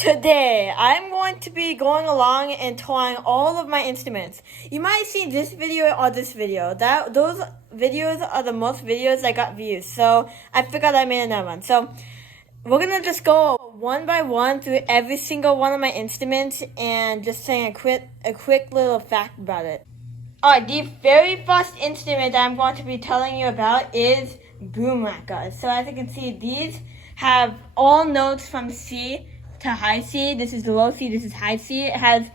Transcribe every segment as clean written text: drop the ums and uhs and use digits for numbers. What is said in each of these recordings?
Today, I'm going to be going along and toying all of my instruments. You might have seen this video or this video. Those videos are the most videos that got views. So I figured I made another one. So we're gonna just go one by one through every single one of my instruments and just saying a quick little fact about it. Alright, the very first instrument that I'm going to be telling you about is Boomwhackers. So as you can see, these have all notes from C to high C. This is the low C, this is high C. It has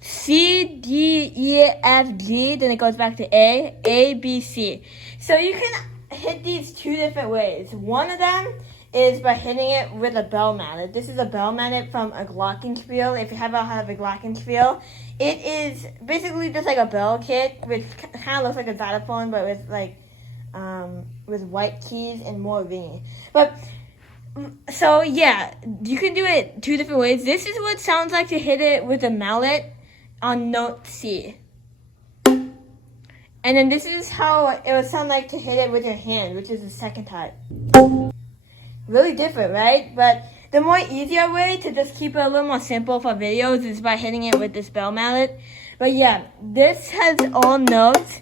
C, D, E, F, G, then it goes back to A, B, C. So you can hit these two different ways. One of them is by hitting it with a bell mallet. This is a bell mallet from a Glockenspiel. If you haven't heard of a Glockenspiel, it is basically just like a bell kit, which kind of looks like a xylophone, but with white keys and more ringy. So yeah, you can do it two different ways. This is what it sounds like to hit it with a mallet on note C. And then this is how it would sound like to hit it with your hand, which is the second type. Really different, right? But the more easier way to just keep it a little more simple for videos is by hitting it with this bell mallet. But yeah, this has all notes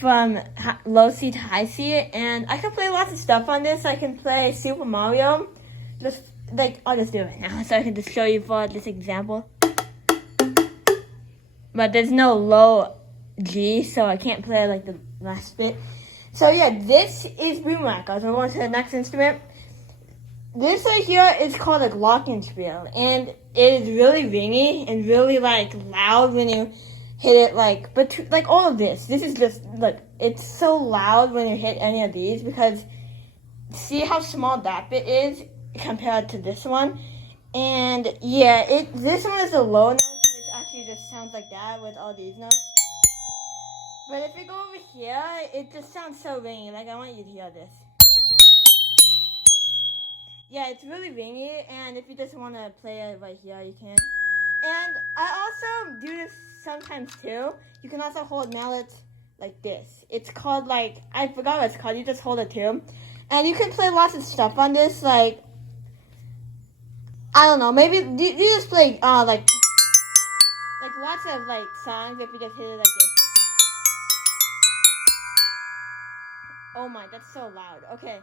from low C to high C, and I can play lots of stuff on this. I can play Super Mario, I'll just do it now so I can just show you for this example. But there's no low G, so I can't play like the last bit. So yeah, this is Boomwhackers. We're going to the next instrument. This right here is called a Glockenspiel, and it is really ringy and really loud when you hit it, but all of this is just, look, it's so loud when you hit any of these, because see how small that bit is compared to this one? And yeah, this one is the low notes, which actually just sounds like that with all these notes. But if you go over here, it just sounds so ringy. I want you to hear this. Yeah, it's really ringy, and if you just want to play it right here, you can. And I also do this sometimes too. You can also hold mallets like this. It's called I forgot what it's called. You just hold it too. And you can play lots of stuff on this, I don't know, maybe you just play lots of songs if you just hit it like this. Oh my, that's so loud. Okay.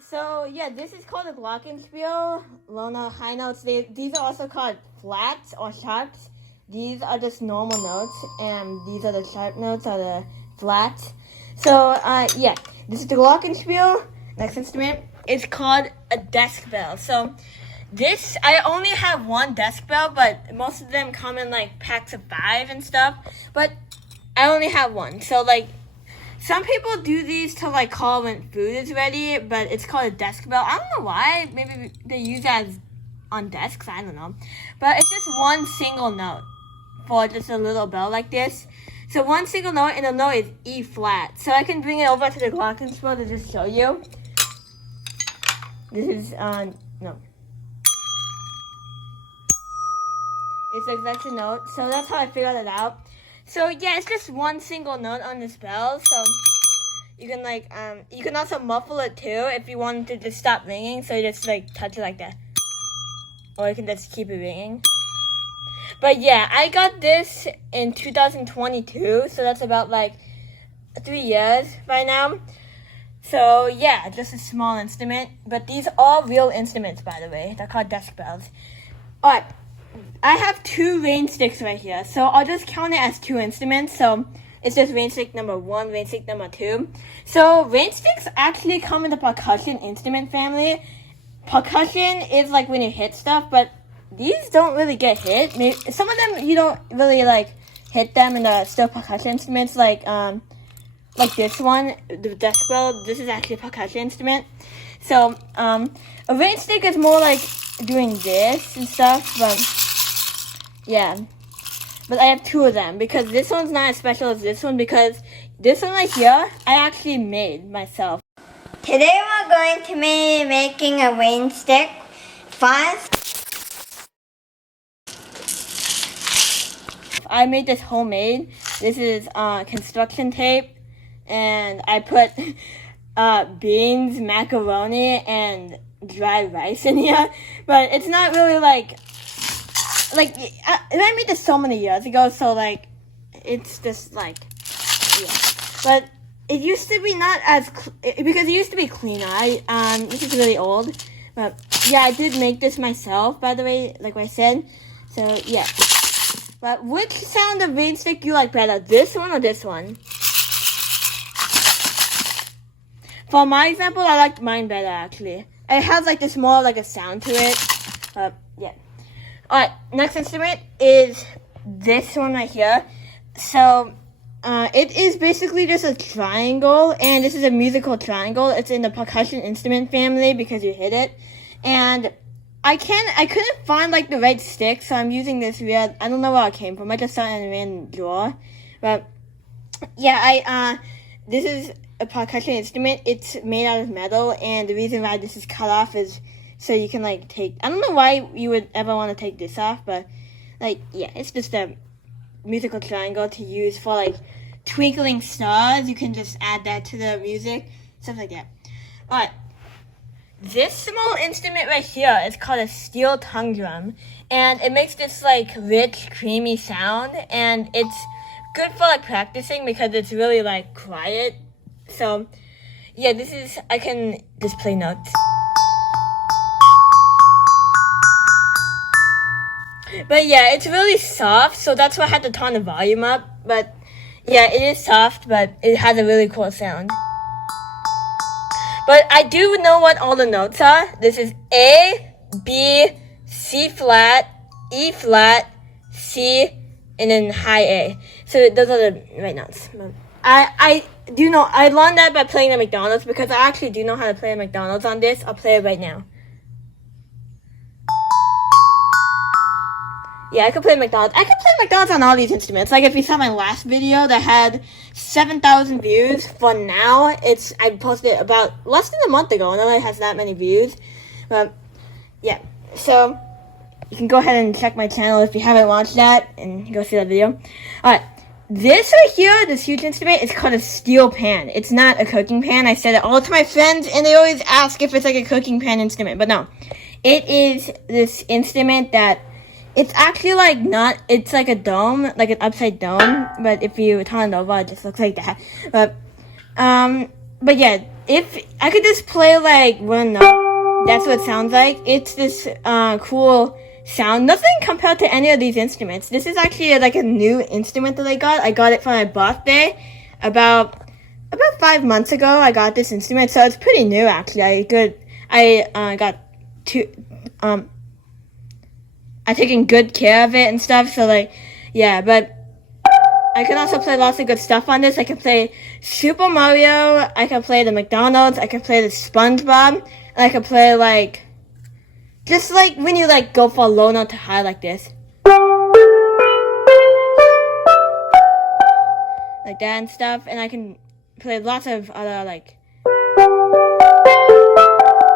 So yeah, this is called a Glockenspiel. Low note, high notes. These are also called flats or sharps. These are just normal notes, and these are the sharp notes, are the flats. So yeah, this is the Glockenspiel. Next instrument is called a desk bell. So this, I only have one desk bell, but most of them come in packs of 5 and stuff. But I only have one. So some people do these to call when food is ready, but it's called a desk bell. I don't know why. Maybe they use that on desks. I don't know. But it's just one single note for just a little bell like this. So one single note, and the note is E flat. So I can bring it over to the Glockenspiel to just show you. This is no. It's the exact note. So that's how I figured it out. So yeah, it's just one single note on this bell. So you can you can also muffle it too if you wanted to just stop ringing. So you just touch it like that, or you can just keep it ringing. But yeah, I got this in 2022, so that's about 3 years by now. So yeah, just a small instrument. But these are all real instruments, by the way. They're called desk bells. Alright. I have 2 rain sticks right here, so I'll just count it as 2 instruments. So it's just rain stick number 1, rain stick number 2. So rain sticks actually come in the percussion instrument family. Percussion is when you hit stuff, but these don't really get hit. Some of them you don't really hit them in the still percussion instruments, like this one, the desk bell. This is actually a percussion instrument. So a rain stick is more doing this and stuff, but yeah. But I have 2 of them because this one's not as special as this one, because this one right here I actually made myself. Today we're going to be making a rain stick. First, I made this homemade. This is construction tape, and I put beans, macaroni, and dry rice in here. But it's not really like, I made this so many years ago, so, like, it's just, like, yeah. But it used to be not as, because it used to be cleaner. This is really old. But, yeah, I did make this myself, by the way, like I said. So, yeah. But which sound of rain stick you like better? This one or this one? For my example, I like mine better, actually. It has, like, this more, like, a sound to it. Yeah. Alright, next instrument is this one right here. So, it is basically just a triangle, and this is a musical triangle. It's in the percussion instrument family because you hit it. And I couldn't find, like, the right stick, so I'm using this weird, I don't know where it came from. I just saw it in a random drawer. But, yeah, this is a percussion instrument. It's made out of metal, and the reason why this is cut off is so you can, like, I don't know why you would ever want to take this off, but, like, yeah, it's just a musical triangle to use for, like, twinkling stars. You can just add that to the music, stuff like that. Alright. This small instrument right here is called a steel tongue drum, and it makes this, like, rich, creamy sound, and it's good for, like, practicing because it's really, like, quiet. So, yeah, I can just play notes. But, yeah, it's really soft, so that's why I had to turn the volume up. But, yeah, it is soft, but it has a really cool sound. But I do know what all the notes are. This is A, B, C flat, E flat, C, and then high A. So those are the right notes. I do know, I learned that by playing at McDonald's because I actually do know how to play at McDonald's on this. I'll play it right now. Yeah, I can play McDonald's. I can play McDonald's on all these instruments. Like, if you saw my last video that had 7,000 views, for now, I posted it about less than a month ago, and it has that many views. But, yeah. So, you can go ahead and check my channel if you haven't watched that, and go see that video. Alright. This right here, this huge instrument, is called a steel pan. It's not a cooking pan. I said it all to my friends, and they always ask if it's like a cooking pan instrument. But no. It is this instrument that it's actually like it's like a dome, like an upside dome, but if you turn it over, it just looks like that. But yeah, if I could just play like one note, that's what it sounds like. It's this cool sound. Nothing compared to any of these instruments. This is actually like a new instrument that I got. I got it for my birthday about 5 months ago. I got this instrument, so it's pretty new actually. I got I've taken good care of it and stuff, so like, yeah, but I can also play lots of good stuff on this. I can play Super Mario, I can play the McDonald's, I can play the SpongeBob, and I can play like, just like when you like go for a low note to high like this. Like that and stuff, and I can play lots of other like,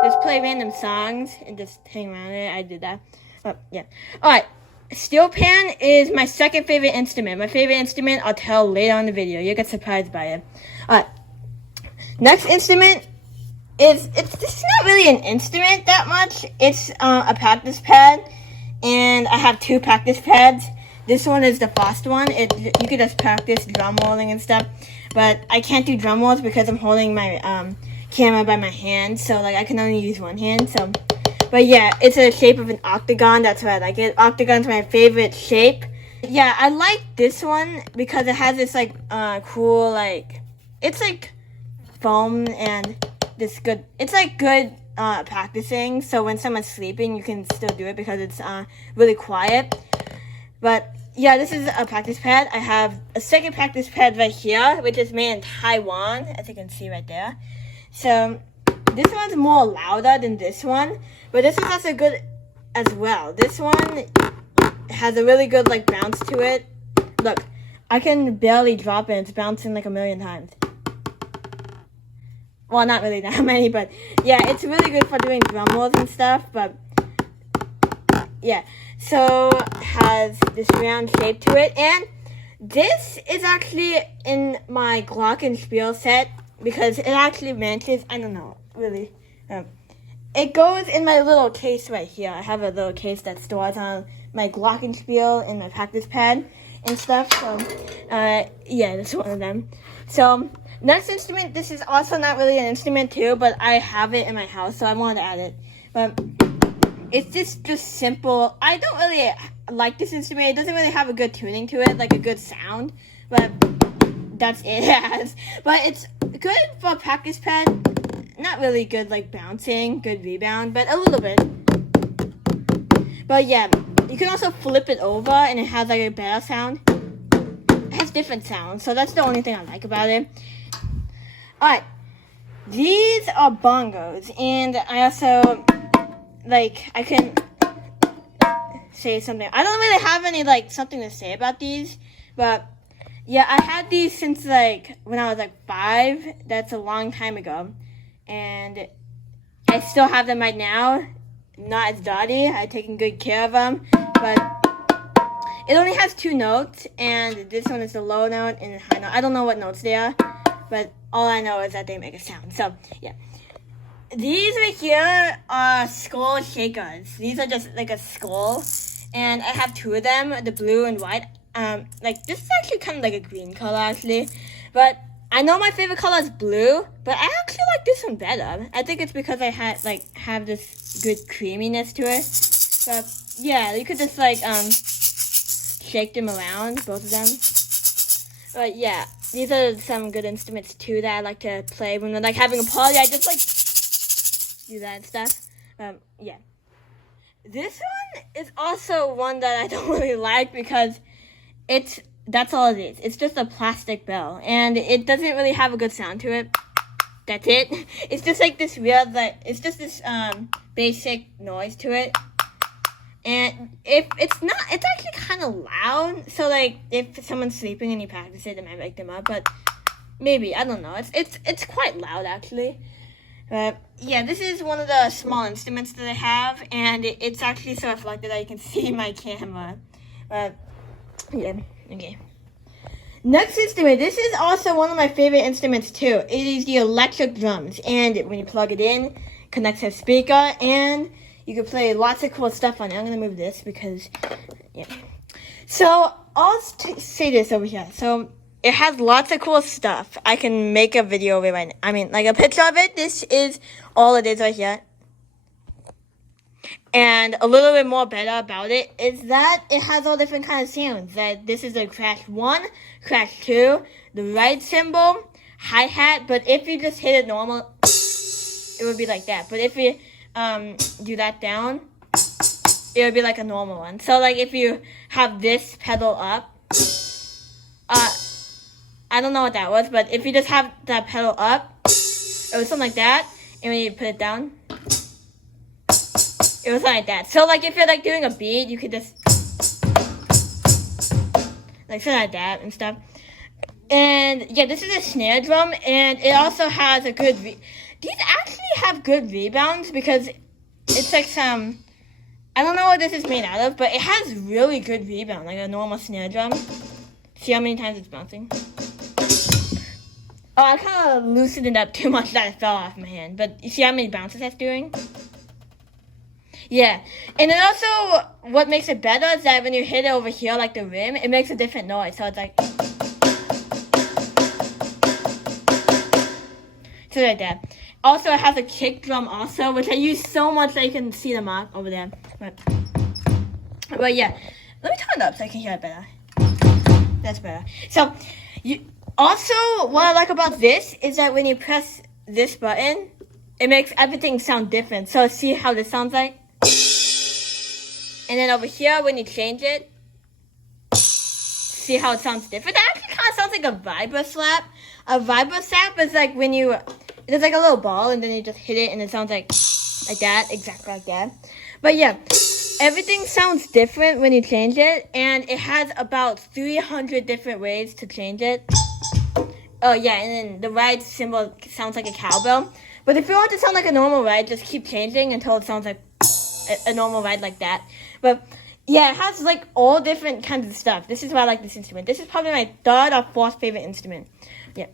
just play random songs and just hang around it. I did that. But, yeah. Alright. Steel pan is my second favorite instrument. My favorite instrument I'll tell later on in the video. You'll get surprised by it. Alright. Next instrument is, this is not really an instrument that much. It's a practice pad. And I have 2 practice pads. This one is the first one. You could just practice drum rolling and stuff. But I can't do drum rolls because I'm holding my camera by my hand. So, like, I can only use one hand. So, but yeah, it's in the shape of an octagon. That's why I like it. Octagon's my favorite shape. Yeah, I like this one because it has this, like, cool, like, it's, like, foam and this good, it's, like, good, practicing. So when someone's sleeping, you can still do it because it's, really quiet. But, yeah, this is a practice pad. I have a second practice pad right here, which is made in Taiwan, as you can see right there. So, this one's more louder than this one, but this is also good as well. This one has a really good, like, bounce to it. Look, I can barely drop it. It's bouncing like a million times. Well, not really that many, but yeah, it's really good for doing drum rolls and stuff, but yeah. So, has this round shape to it, and this is actually in my Glockenspiel set, because it actually matches, I don't know, really. It goes in my little case right here. I have a little case that stores on my Glockenspiel and my practice pad and stuff. So, yeah, that's one of them. So, next instrument, this is also not really an instrument too, but I have it in my house, so I wanted to add it. But it's just simple. I don't really like this instrument. It doesn't really have a good tuning to it, like a good sound, but that's it has. But it's good for practice pad. Not really good like bouncing, good rebound, but a little bit. But yeah, you can also flip it over and it has like a better sound. It has different sounds, so that's the only thing I like about it. Alright, these are bongos, and I also, like, I can say something. I don't really have any, like, something to say about these, but, yeah, I had these since, like, when I was, like, 5. That's a long time ago, and I still have them right now. Not as dirty. I've taken good care of them, but it only has 2 notes, and this one is the low note and the high note. I don't know what notes they are, but all I know is that they make a sound. So, yeah. These right here are skull shakers. These are just like a skull, and I have 2 of them, the blue and white. Like, this is actually kind of like a green color, actually, but I know my favorite color is blue, but I actually like this one better. I think it's because I have this good creaminess to it. But yeah, you could just like shake them around, both of them. But yeah, these are some good instruments too that I like to play when we're like having a party. I just like do that and stuff. Yeah. This one is also one that I don't really like because that's all it is. It's just a plastic bell, and it doesn't really have a good sound to it. That's it. It's just like this weird, like, it's just this basic noise to it. And if it's not, it's actually kind of loud. So like, if someone's sleeping and you practice it, it might wake them up. But maybe, I don't know. It's quite loud actually. But yeah, this is one of the small instruments that I have, and it's actually so reflected that you can see my camera. But yeah. Okay. Next instrument. This is also one of my favorite instruments too. It is the electric drums, and when you plug it in, it connects to a speaker, and you can play lots of cool stuff on it. I'm gonna move this because, yeah. So I'll say this over here. So it has lots of cool stuff. I can make a video of it right now. I mean, like a picture of it. This is all it is right here. And a little bit more better about it is that it has all different kinds of sounds. That this is the crash 1, crash 2, the right cymbal, hi-hat. But if you just hit it normal, it would be like that. But if you do that down, it would be like a normal one. So like if you have this pedal up, I don't know what that was, but if you just have that pedal up, it was something like that. And when you put it down, it was like that. So like if you're like doing a beat, you could just like something like that and stuff. And yeah, this is a snare drum, and it also has a good these actually have good rebounds because it's like some, I don't know what this is made out of, but it has really good rebound, like a normal snare drum. See how many times it's bouncing? Oh, I kind of loosened it up too much that it fell off my hand, but you see how many bounces that's doing? Yeah, and then also what makes it better is that when you hit it over here, like the rim, it makes a different noise. So it's like, so like that. Also, it has a kick drum also, which I use so much that you can see the mark over there. But yeah, let me turn it up so I can hear it better. That's better. So, also, what I like about this is that when you press this button, it makes everything sound different. So see how this sounds like? And then over here, when you change it, see how it sounds different? That actually kind of sounds like a vibra slap. A vibra slap is like when you, there's like a little ball and then you just hit it and it sounds like that, exactly like that. But yeah, everything sounds different when you change it, and it has about 300 different ways to change it. Oh yeah, and then the ride cymbal sounds like a cowbell. But if you want it to sound like a normal ride, just keep changing until it sounds like a normal ride like that. But yeah, it has like all different kinds of stuff. This is why I like this instrument. This is probably my 3rd or 4th favorite instrument. Yeah.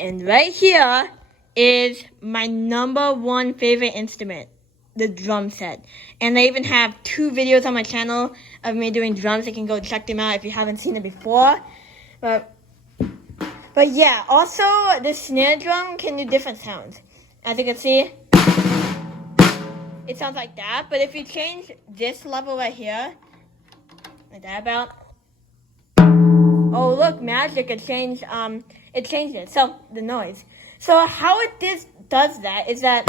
And right here is my number 1 favorite instrument. the drum set. And I even have 2 videos on my channel of me doing drums. You can go check them out if you haven't seen it before. But yeah, also the snare drum can do different sounds. As you can see, it sounds like that. But if you change this level right here, like that about. Oh look, magic! It changed it. So the noise. So how it does that is that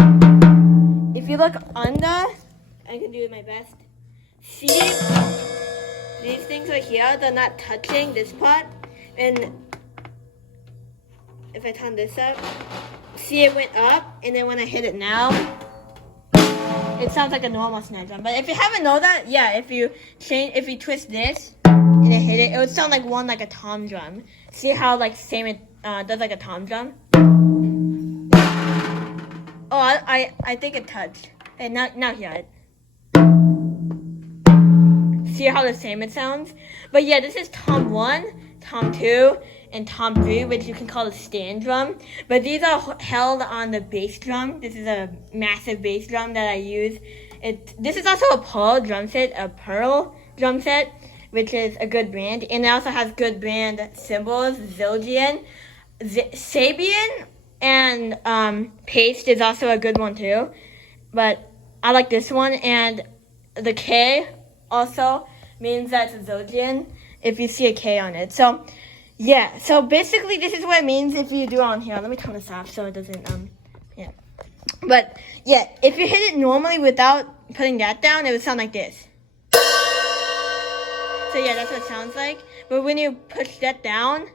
if you look under, I can do my best. See these things right here? They're not touching this part. And if I turn this up, see it went up, and then when I hit it now, it sounds like a normal snare drum. But if you haven't known that, yeah, if you twist this and then hit it, it would sound like like a tom drum. See how like same it does like a tom drum? Oh, I think it touched. And now hear it. See how the same it sounds? But yeah, this is tom 1, tom 2, and tom 3, which you can call a stand drum. But these are held on the bass drum. This is a massive bass drum that I use. This is also a Pearl drum set, which is a good brand. And it also has good brand cymbals, Zildjian, Sabian, and Paste is also a good one too. But I like this one, and the K also means that it's a Zildjian if you see a K on it. So yeah, so basically this is what it means if you do it on here. Let me turn this off so it doesn't, yeah. But yeah, if you hit it normally without putting that down, it would sound like this. So yeah, that's what it sounds like. But when you push that down,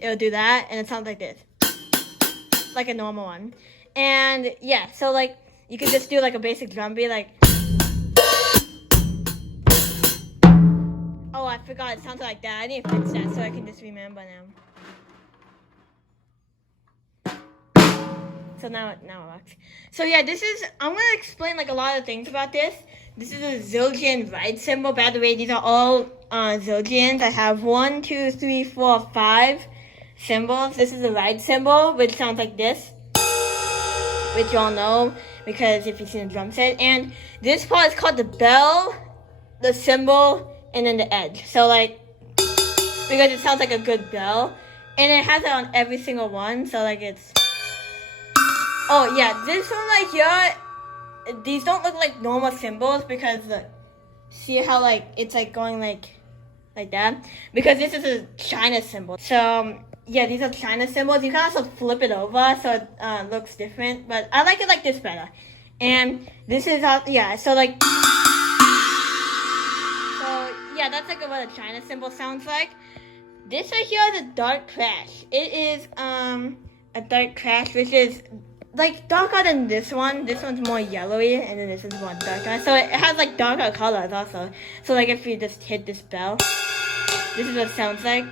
it'll do that, and it sounds like this. Like a normal one. And yeah, so like, you can just do like a basic drum beat, like. Oh, I forgot, it sounds like that. I need to fix that so I can just remember now. So now it works. So yeah, I'm gonna explain like a lot of things about this. This is a Zildjian ride cymbal. By the way, these are all Zildjians. I have 1, 2, 3, 4, 5 cymbals. This is a ride cymbal, which sounds like this, which you all know because if you've seen the drum set. And this part is called the bell, the cymbal, and then the edge. So like, because it sounds like a good bell, and it has it on every single one. So like it's. Oh yeah, this one right here, these don't look like normal cymbals because look, see how like it's like going like that? Because this is a China cymbal. So yeah, these are China cymbals. You can also flip it over so it looks different, but I like it like this better. And this is yeah, so like, yeah, that's like what a China cymbal sounds like. This right here is a dark crash. It is a dark crash, which is like darker than this one. This one's more yellowy, and then this is more darker. So it has like darker colors also. So like if you just hit this bell, this is what it sounds like.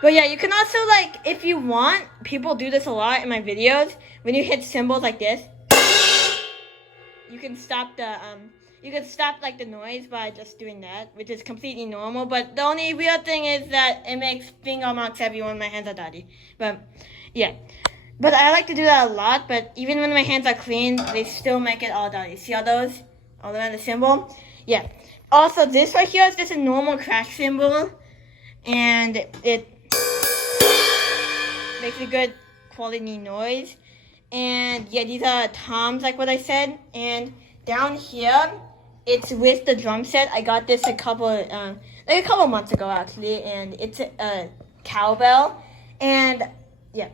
But yeah, you can also like, if you want, people do this a lot in my videos. When you hit cymbals like this, you can stop like the noise by just doing that, which is completely normal. But the only weird thing is that it makes finger marks everywhere when my hands are dirty. But yeah, but I like to do that a lot. But even when my hands are clean, they still make it all dirty. See all those all around the cymbal? Yeah. Also, this right here is just a normal crash cymbal, and it makes a good quality noise. And yeah, these are toms, like what I said. And down here, it's with the drum set. I got this a couple months ago actually, and it's a cowbell. And yeah,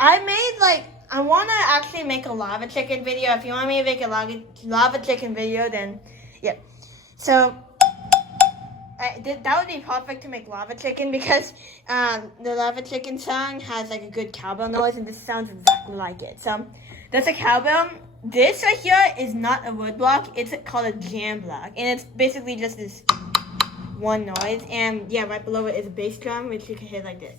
I want to actually make a lava chicken video. If you want me to make a lava chicken video, then yeah. So that would be perfect to make lava chicken, because the lava chicken song has like a good cowbell noise, and this sounds exactly like it. So that's a cowbell. This right here is not a wood block. It's called a jam block, and it's basically just this one noise. And yeah, right below it is a bass drum, which you can hit like this.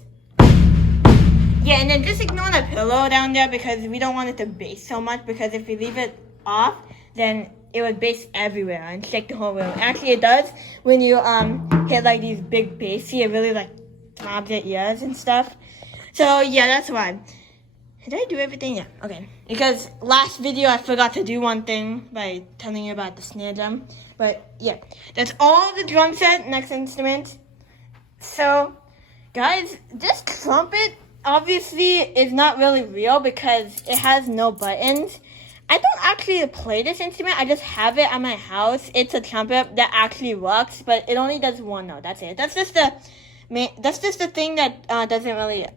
Yeah, and then just ignore the pillow down there, because we don't want it to bass so much, because if we leave it off, then it would bass everywhere and shake the whole room. Actually, it does when you hit like these big bassy. It really like throbs your ears and stuff. So yeah, that's why. Did I do everything? Yeah, okay. Because last video I forgot to do one thing by telling you about the snare drum. But yeah, that's all the drum set, next instrument. So, guys, this trumpet obviously is not really real because it has no buttons. I don't actually play this instrument, I just have it at my house. It's a trumpet that actually works, but it only does one note, that's it. That's just the thing that doesn't really...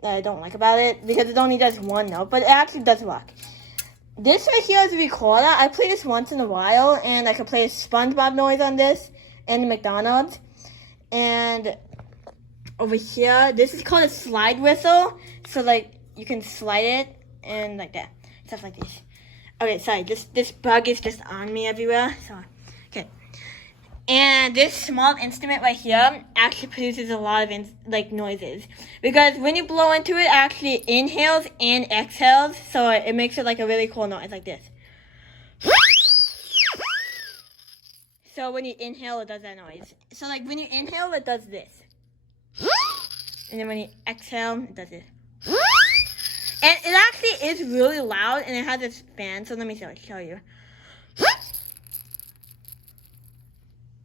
that I don't like about it, because it only does one note, but it actually does work. This right here is a recorder. I play this once in a while, and I can play a SpongeBob noise on this, and McDonald's. And over here, this is called a slide whistle, so like, you can slide it, and like that, stuff like this. Okay, sorry, this bug is just on me everywhere, so, okay. And this small instrument right here actually produces a lot of noises, because when you blow into it, it actually inhales and exhales, so it makes it like a really cool noise like this. So when you inhale, it does that noise. So like when you inhale, it does this, and then when you exhale, it does this. And it actually is really loud, and it has this fan. So let me show you.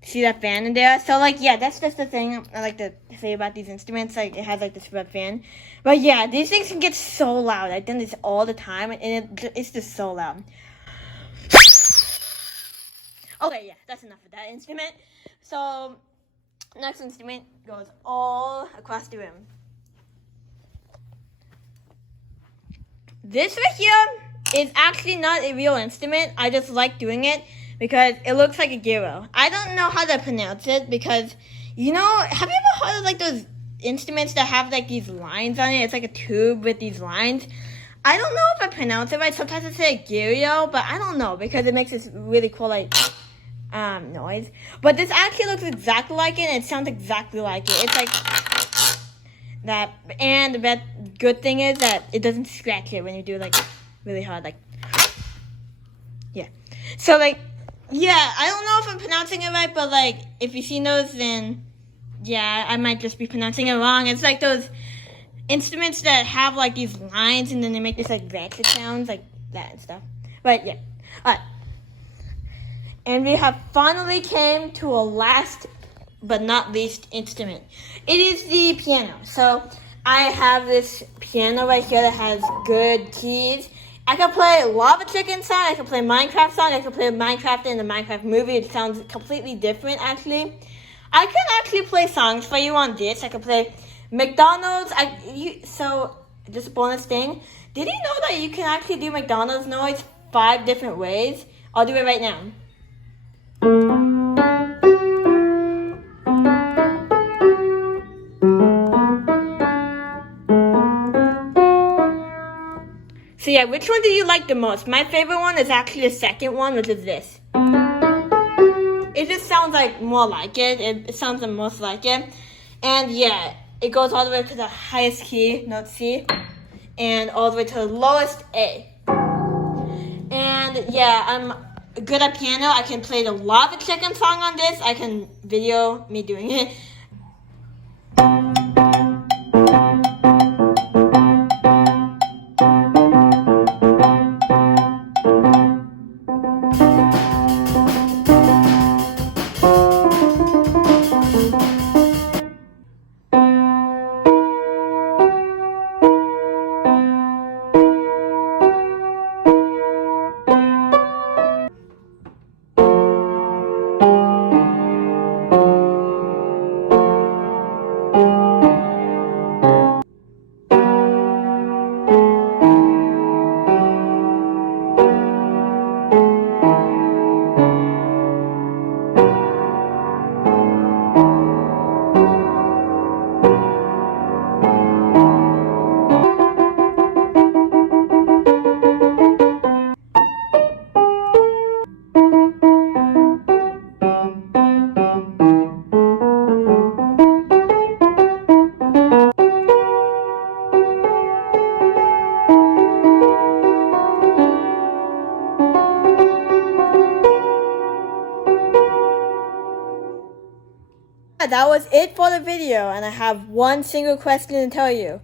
See that fan in there? So like, yeah, that's just the thing I like to say about these instruments. Like, it has like this red fan. But yeah, these things can get so loud. I've done this all the time, and it's just so loud. Okay, yeah, that's enough of that instrument. So, next instrument goes all across the room. This right here is actually not a real instrument. I just like doing it because it looks like a Guiro. I don't know how to pronounce it because, you know, have you ever heard of like those instruments that have like these lines on it? It's like a tube with these lines. I don't know if I pronounce it right. Sometimes I say Guiro, but I don't know because it makes this really cool like noise. But this actually looks exactly like it, and it sounds exactly like it. It's like that, and the good thing is that it doesn't scratch it when you do like really hard, like, yeah. So like, yeah, I don't know if I'm pronouncing it right, but like, if you've seen those, then yeah, I might just be pronouncing it wrong. It's like those instruments that have like these lines, and then they make this like ratchet sounds, like that and stuff. But yeah, alright. And we have finally came to a last but not least instrument. It is the piano. So I have this piano right here that has good keys. I can play Lava Chicken song, I can play Minecraft song, I can play Minecraft in the Minecraft movie. It sounds completely different actually. I can actually play songs for you on this. I can play McDonald's. So just a bonus thing. Did you know that you can actually do McDonald's noise 5 different ways? I'll do it right now. So yeah, which one do you like the most? My favorite one is actually the second one, which is this. It just sounds like more like it. It sounds the most like it. And yeah, it goes all the way to the highest key, note C, and all the way to the lowest A. And yeah, I'm good at piano. I can play the Lava Chicken song on this. I can video me doing it. That was it for the video, and I have one single question to tell you.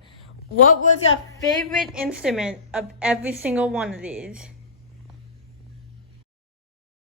What was your favorite instrument of every single one of these?